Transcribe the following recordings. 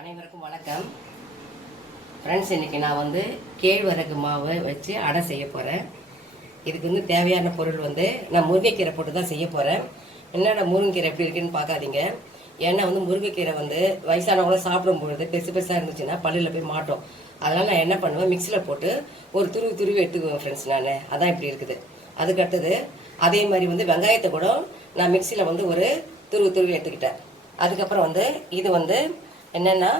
அனைவருக்கும் வணக்கம். ஃப்ரெண்ட்ஸ் இன்றைக்கி நான் வந்து கேழ்வரகு மாவு வச்சு அடை செய்ய போகிறேன் இதுக்கு வந்து தேவையான பொருள் வந்து நான் முருங்கைக்கீரை போட்டு தான் செய்ய போகிறேன் என்னடா முருங்கைக்கீரை எப்படி இருக்குன்னு பார்க்காதீங்க. ஏன்னா வந்து முருங்கைக்கீரை வந்து வயசானவங்களும் சாப்பிடும் பொழுது பெருசு பெருசாக இருந்துச்சுன்னா பல்லில் போய் மாட்டோம். அதனால் நான் என்ன பண்ணுவேன்? மிக்சியில் போட்டு ஒரு துருவி துருவி எடுத்துக்குவேன் ஃப்ரெண்ட்ஸ் நான். அதான் இப்படி இருக்குது. அதுக்கடுத்தது அதே மாதிரி வந்து வெங்காயத்தை கூட நான் மிக்சியில் வந்து ஒரு துருவி துருவி எடுத்துக்கிட்டேன். அதுக்கப்புறம் வந்து இது வந்து என்னென்னா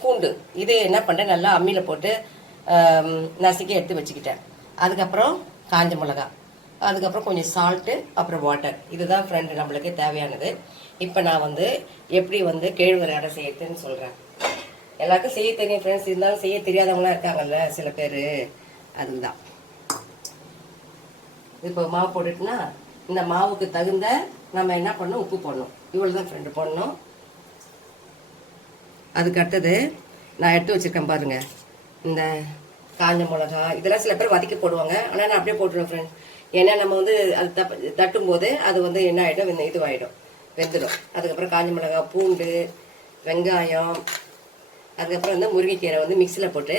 பூண்டு. இது என்ன பண்ணுறேன் நல்லா அம்மியில் போட்டு நசுக்கி எடுத்து வச்சுக்கிட்டேன். அதுக்கப்புறம் காஞ்ச மிளகா. அதுக்கப்புறம் கொஞ்சம் சால்ட்டு அப்புறம் வாட்டர் இதுதான் ஃப்ரெண்டு நம்மளுக்கு தேவையானது. இப்போ நான் வந்து எப்படி வந்து கேழ்வரை அடை செய்யறதுன்னு சொல்கிறேன் எல்லாருக்கும் செய்ய தெரியும் ஃப்ரெண்ட்ஸ் இருந்தாலும் செய்ய தெரியாதவங்களாம் இருக்காங்கல்ல சில பேர். அதுதான். இப்போ மாவு போட்டுட்டுனா இந்த மாவுக்கு தகுந்த நம்ம என்ன பண்ணணும்? உப்பு போடணும். இவ்வளோ தான் ஃப்ரெண்டு போடணும். அதுக்கு அடுத்தது நான் எடுத்து வச்சிருக்கேன் பாருங்க. இந்த காஞ்ச மிளகா இதெல்லாம் சில பேர் வதக்கி போடுவாங்க. ஆனால் நான் அப்படியே போட்டுருவேன் ஃப்ரெண்ட் ஏன்னா நம்ம வந்து அது தப்ப தட்டும் போது அது வந்து என்ன ஆகிடும் இந்த இதுவாகிடும் வெந்துடும். அதுக்கப்புறம் காஞ்ச மிளகா பூண்டு வெங்காயம் அதுக்கப்புறம் வந்து முருங்கைக்கீரை வந்து மிக்சியில் போட்டு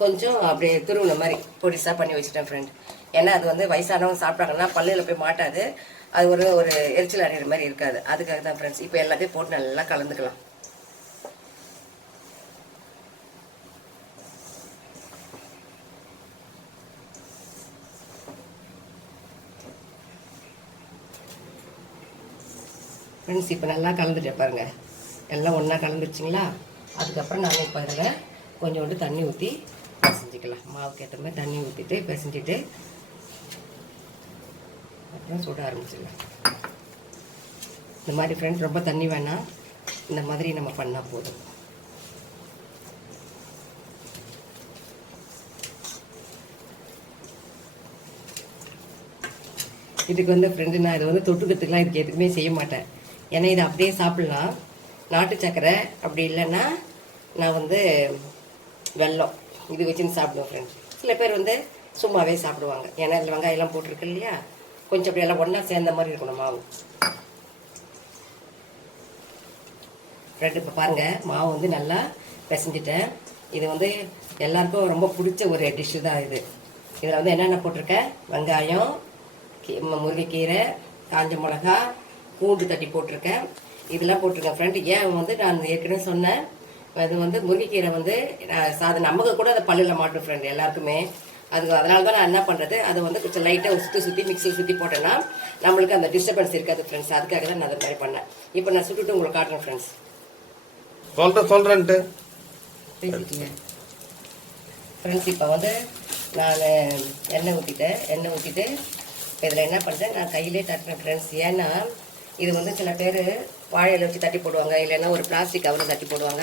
கொஞ்சம் அப்படியே துருவின மாதிரி பொடிசாக பண்ணி வச்சுட்டேன் ஃப்ரெண்ட் ஏன்னா அது வந்து வயசானவங்க சாப்பிட்டாங்கன்னா பல்லில் போய் மாட்டாது. அது ஒரு ஒரு எரிச்சல் அடைகிற மாதிரி இருக்காது. அதுக்காக தான் ஃப்ரெண்ட்ஸ் இப்போ எல்லாத்தையும் போட்டு நல்லா கலந்துக்கலாம். ஃப்ரெண்ட்ஸ் இப்போ நல்லா கலந்துட்டேன் பாருங்க. எல்லாம் ஒன்றா கலந்துருச்சிங்களா? அதுக்கப்புறம் நாங்கள் இப்போ இதில் கொஞ்சோண்டு தண்ணி ஊற்றி பிசைஞ்சிக்கலாம். மாவுக்கு ஏற்ற மாதிரி தண்ணி ஊற்றிட்டு பிசைஞ்சிட்டு அப்புறம் சுட ஆரம்பிச்சிடலாம். இந்த மாதிரி ஃப்ரெண்ட்ஸ் ரொம்ப தண்ணி வேணாம். இந்த மாதிரி நம்ம பண்ணால் போதும். இதுக்கு வந்து ஃப்ரெண்டு நான் இது வந்து தொட்டுக்கிறதுக்குலாம் இதுக்கு எதுக்குமே செய்ய மாட்டேன். ஏன்னா இதை அப்படியே சாப்பிட்லாம். நாட்டு சக்கரை அப்படி இல்லைன்னா நான் வந்து வெல்லம் இது வச்சுன்னு சாப்பிடுவேன் ஃப்ரெண்ட்ஸ் சில பேர் வந்து சும்மாவே சாப்பிடுவாங்க. ஏன்னா இதில் வெங்காயம்லாம் போட்டிருக்கு இல்லையா? கொஞ்சம் அப்படி எல்லாம் ஒன்றா சேர்ந்த மாதிரி இருக்கணும் மாவு. ஃப்ரெண்டு இப்போ பாருங்கள் மாவு வந்து நல்லா பிசைஞ்சிட்டேன். இது வந்து எல்லாருக்கும் ரொம்ப பிடிச்ச ஒரு டிஷ்ஷு தான் இது. இதில் வந்து என்னென்ன போட்டிருக்கேன் வெங்காயம் கீ- முருங்கைக்கீரை காஞ்ச மிளகா பூண்டு தட்டி போட்டிருக்கேன். இதெல்லாம் போட்டிருக்கேன் ஃப்ரெண்டு ஏன் வந்து நான் ஏற்கனவே சொன்னேன் அது வந்து முருங்கைக்கீரை வந்து அஹ், சாத நமக்கு கூட அதை பல்லில் மாட்டும் ஃப்ரெண்டு எல்லாருக்குமே. அது அதனால தான் நான் என்ன பண்ணுறது அதை வந்து கொஞ்சம் லைட்டாக சுற்றி சுற்றி மிக்சியில் சுற்றி போட்டேன்னா நம்மளுக்கு அந்த டிஸ்டர்பன்ஸ் இருக்காது ஃப்ரெண்ட்ஸ் அதுக்காக தான் நான் அதை மாதிரி பண்ணேன். இப்போ நான் சுட்டுட்டு உங்களுக்கு காட்டுறேன் ஃப்ரெண்ட்ஸ் சொல்றேன் சொல்றேன்ட்டு. பேசிட்டீங்க. ஃப்ரெண்ட்ஸ் இப்போ வந்து நான் எண்ணெய் ஊற்றிட்டேன் எண்ணெய் ஊற்றிட்டு இதில் என்ன பண்ணுறேன் நான் கையிலே தட்டுறேன் ஃப்ரெண்ட்ஸ் ஏன்னா இது வந்து சில பேர் வாழையில வச்சு தட்டி போடுவாங்க இல்லைன்னா ஒரு பிளாஸ்டிக் கவரில் தட்டி போடுவாங்க.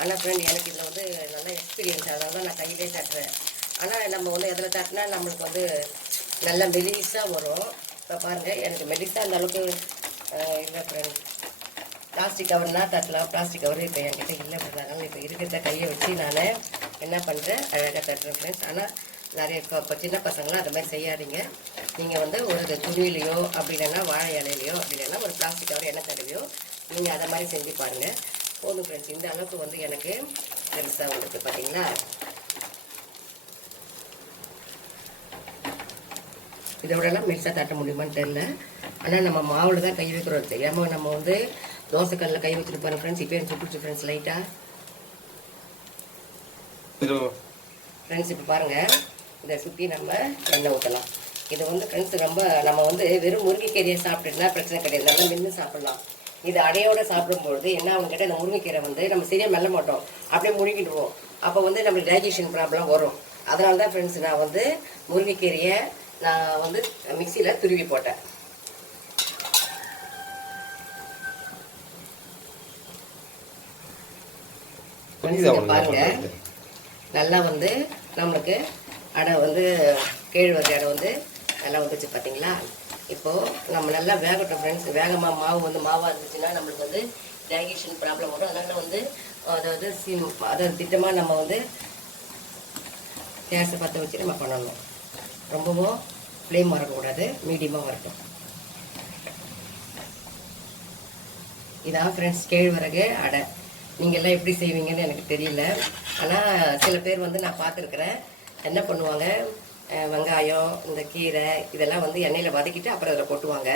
ஆனால் ஃப்ரெண்ட் எனக்கு இதில் வந்து நல்ல எக்ஸ்பீரியன்ஸ் அதனால தான் நான் கையிலே தட்டுறேன். ஆனால் நம்ம வந்து எதில் தட்டினா நம்மளுக்கு வந்து நல்ல மெலிசாக வரும். இப்போ பாருங்கள் எனக்கு மெலிசாக அந்த அளவுக்கு இல்லை ஃப்ரெண்ட் பிளாஸ்டிக் கவர்னா தட்டலாம் பிளாஸ்டிக் கவர் இப்போ என்கிட்ட இல்லை அதனால இப்போ இருக்கிறத கையை வச்சு நான் என்ன பண்ணுறேன் அழகாக தட்டுறேன் ஃப்ரெண்ட்ஸ் ஆனால் நிறைய இப்போ இப்போ சின்ன பசங்களாம் அந்த மாதிரி செய்யாதீங்க. நீங்கள் வந்து ஒரு துணியிலையோ அப்படி இல்லைன்னா வாழை இலையிலையோ அப்படி இல்லைன்னா ஒரு பிளாஸ்டிக் கவர் என்ன தடவையோ நீங்கள் அதை மாதிரி செஞ்சு பாருங்கள் போதும் ஃப்ரெண்ட்ஸ் இந்த அளவுக்கு வந்து எனக்கு பெருசாக வந்துருக்கு பார்த்தீங்களா இதோடலாம் மிக்ஸாக தட்ட முடியுமான்னு தெரில ஆனால் நம்ம மாவில் தான் கை வைக்கிறோம். தெரியாமல் நம்ம வந்து தோசைக்கல்லில் கை வச்சுட்டு போகிறோம் ஃப்ரெண்ட்ஸ் இப்போ சுட்டுச்சு ஃப்ரெண்ட்ஸ் லைட்டாக ஃப்ரெண்ட்ஸ் இப்போ பாருங்கள் இதை சுற்றி நம்ம எண்ணெய் ஊற்றலாம் இது வந்து ஃப்ரெண்ட்ஸ் ரொம்ப நம்ம வந்து வெறும் முருங்கைக்கீரையை சாப்பிட்டுட்டுனா பிரச்சனை கிடையாது. நல்லா மென்று சாப்பிடலாம். இது அடையோட சாப்பிடும்பொழுது என்ன ஆகும் கேட்டால் இந்த முருங்கைக்கீரை வந்து நம்ம சரியாக மெல்ல மாட்டோம். அப்படியே முழுங்கிடுவோம். அப்போ வந்து நம்மளுக்கு டைஜஷன் ப்ராப்ளம் வரும். அதனால தான் ஃப்ரெண்ட்ஸ் நான் வந்து முருங்கைக்கீரையை நான் வந்து மிக்சியில் துருவி போட்டேன். பாருங்க? நல்லா வந்து நம்மளுக்கு அடை வந்து கேழ்வரகு அடை வந்து நல்லா வந்துச்சு பார்த்தீங்களா இப்போது நம்ம நல்லா வேகட்டும் ஃப்ரெண்ட்ஸ் வேகமாக மாவு வந்து மாவாக இருந்துச்சுன்னா நம்மளுக்கு வந்து டைஜஷன் ப்ராப்ளம் வரும். அதனால் வந்து அதாவது சீம் அதாவது திட்டமாக நம்ம வந்து கேஸை பற்ற வச்சு நம்ம பண்ணணும். ரொம்பவும் ஃப்ளேம் வரக்கூடாது மீடியமாக வரட்டும். இதான் ஃப்ரெண்ட்ஸ் கேழ்வரகு அடை. நீங்கள் எல்லாம் எப்படி செய்வீங்கன்னு எனக்கு தெரியல. ஆனால் சில பேர் வந்து நான் பார்த்துருக்குறேன். என்ன பண்ணுவாங்க? வெங்காயம் இந்த கீரை இதெல்லாம் வந்து எண்ணெயில் வதக்கிட்டு அப்புறம் அதில் கொட்டுவாங்க.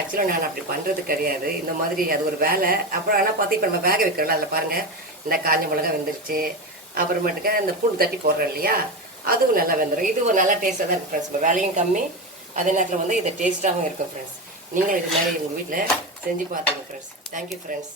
ஆக்சுவலாக நான் அப்படி பண்ணுறது கிடையாது. இந்த மாதிரி அது ஒரு வேலை. அப்புறம் ஆனால் பார்த்து இப்போ நம்ம வேக வைக்கிறோம்ல அதில் பாருங்கள் இந்த காஞ்ச மிளகா வெந்துருச்சு. அப்புறமேட்டுக்கா இந்த பூண்டு தட்டி போடுறோம் இல்லையா? அதுவும் நல்லா வெந்துடும் இது ஒரு நல்லா டேஸ்ட்டாக தான் இருக்கும் ஃப்ரெண்ட்ஸ் இப்போ வேலையும் கம்மி. அதே நேரத்தில் வந்து இது டேஸ்ட்டாகவும் இருக்கும் ஃப்ரெண்ட்ஸ் நீங்கள் இது மாதிரி உங்கள் வீட்டில் செஞ்சு பார்த்துங்க ஃப்ரெண்ட்ஸ் தேங்க்யூ ஃப்ரெண்ட்ஸ்